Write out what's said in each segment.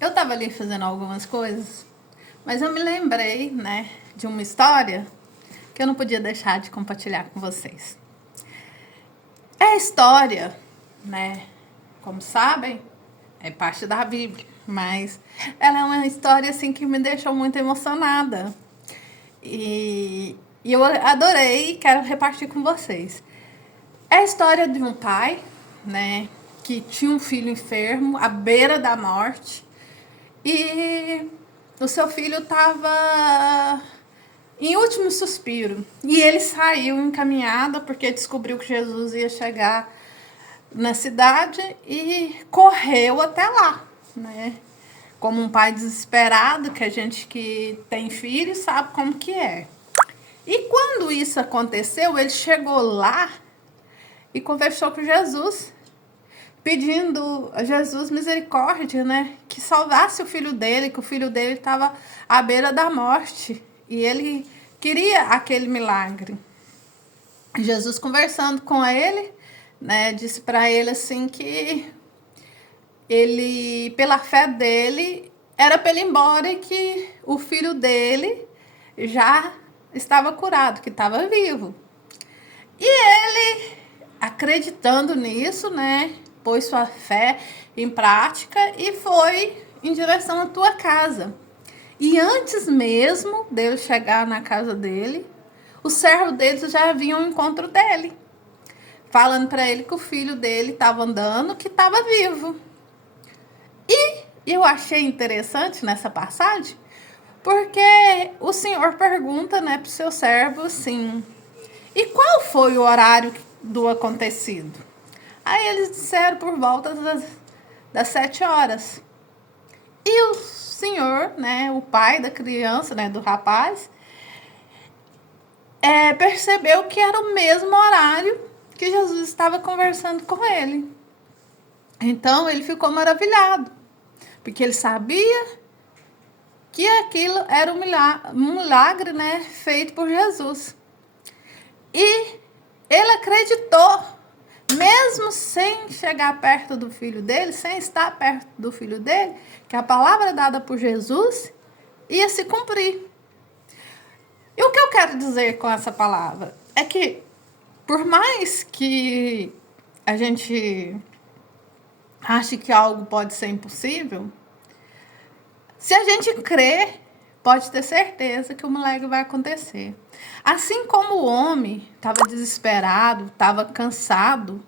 Eu tava ali fazendo algumas coisas, mas eu me lembrei, né, de uma história que eu não podia deixar de compartilhar com vocês. É a história, né, como sabem, é parte da Bíblia, mas ela é uma história assim que me deixou muito emocionada. E eu adorei e quero repartir com vocês. É a história de um pai, né, que tinha um filho enfermo, à beira da morte, e o seu filho estava em último suspiro. E ele saiu encaminhado porque descobriu que Jesus ia chegar na cidade e correu até lá, né? Como um pai desesperado, que a gente que tem filho sabe como que é. E quando isso aconteceu, ele chegou lá e conversou com Jesus, pedindo a Jesus misericórdia, né? Que salvasse o filho dele, que o filho dele estava à beira da morte. E ele queria aquele milagre. Jesus conversando com ele, né? Disse para ele assim que ele, pela fé dele, era para ele ir embora e que o filho dele já estava curado, que estava vivo. E ele, acreditando nisso, né, pôs sua fé em prática e foi em direção à tua casa. E antes mesmo dele chegar na casa dele, os servos dele já vinham ao encontro dele, falando para ele que o filho dele estava andando, que estava vivo. E eu achei interessante nessa passagem, porque o Senhor pergunta, né, para o seu servo assim: e qual foi o horário do acontecido? Aí eles disseram por volta das 7 horas. E o senhor, né, o pai da criança, né, do rapaz, percebeu que era o mesmo horário que Jesus estava conversando com ele. Então ele ficou maravilhado, porque ele sabia que aquilo era um milagre, né, feito por Jesus. E ele acreditou, mesmo sem chegar perto do filho dele, sem estar perto do filho dele, que a palavra dada por Jesus ia se cumprir. E o que eu quero dizer com essa palavra é que, por mais que a gente ache que algo pode ser impossível, se a gente crer, pode ter certeza que o milagre vai acontecer. Assim como o homem estava desesperado, estava cansado,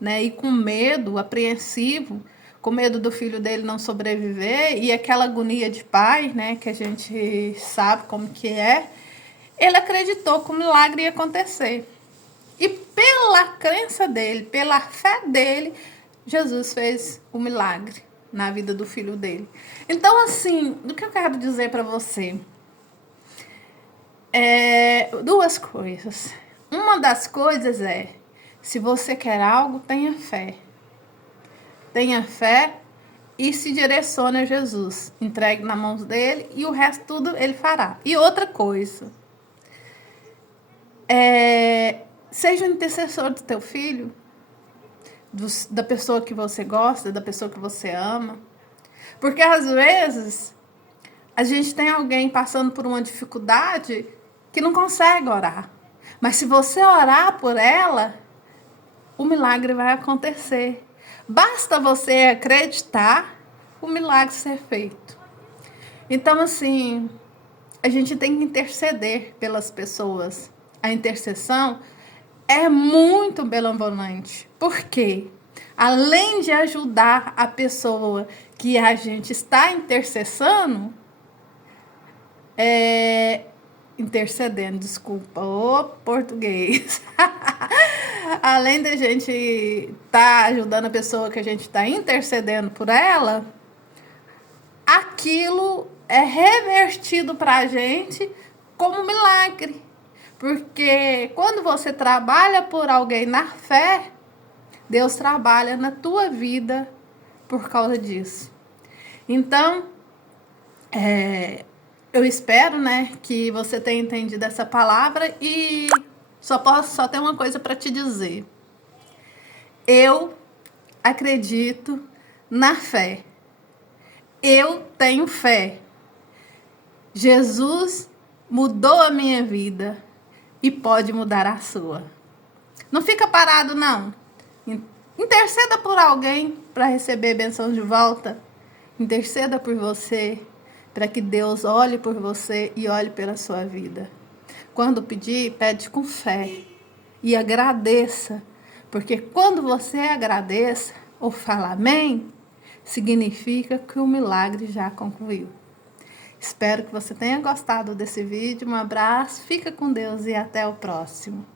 né, e com medo, apreensivo, com medo do filho dele não sobreviver, e aquela agonia de pai, né, que a gente sabe como que é, ele acreditou que o milagre ia acontecer. E pela crença dele, pela fé dele, Jesus fez o milagre na vida do filho dele. Então, assim, o que eu quero dizer para você? Duas coisas. Uma das coisas é, se você quer algo, tenha fé. Tenha fé e se direcione a Jesus. Entregue na mão dele e o resto tudo ele fará. E outra coisa, seja o intercessor do teu filho, da pessoa que você gosta, da pessoa que você ama. Porque às vezes a gente tem alguém passando por uma dificuldade que não consegue orar. Mas se você orar por ela, o milagre vai acontecer. Basta você acreditar, o milagre ser feito. Então, assim, a gente tem que interceder pelas pessoas. A intercessão é muito benevolente. Por quê? Além de ajudar a pessoa que a gente está intercedendo, desculpa, o português. Além da gente estar ajudando a pessoa que a gente está intercedendo por ela, aquilo é revertido para a gente como milagre. Porque quando você trabalha por alguém na fé, Deus trabalha na tua vida por causa disso. Então, eu espero, né, que você tenha entendido essa palavra e só ter uma coisa para te dizer. Eu acredito na fé. Eu tenho fé. Jesus mudou a minha vida e pode mudar a sua. Não fica parado, não. Interceda por alguém para receber bênçãos de volta. Interceda por você, para que Deus olhe por você e olhe pela sua vida. Quando pedir, pede com fé e agradeça, porque quando você agradeça ou fala amém, significa que o milagre já concluiu. Espero que você tenha gostado desse vídeo. Um abraço, fica com Deus e até o próximo.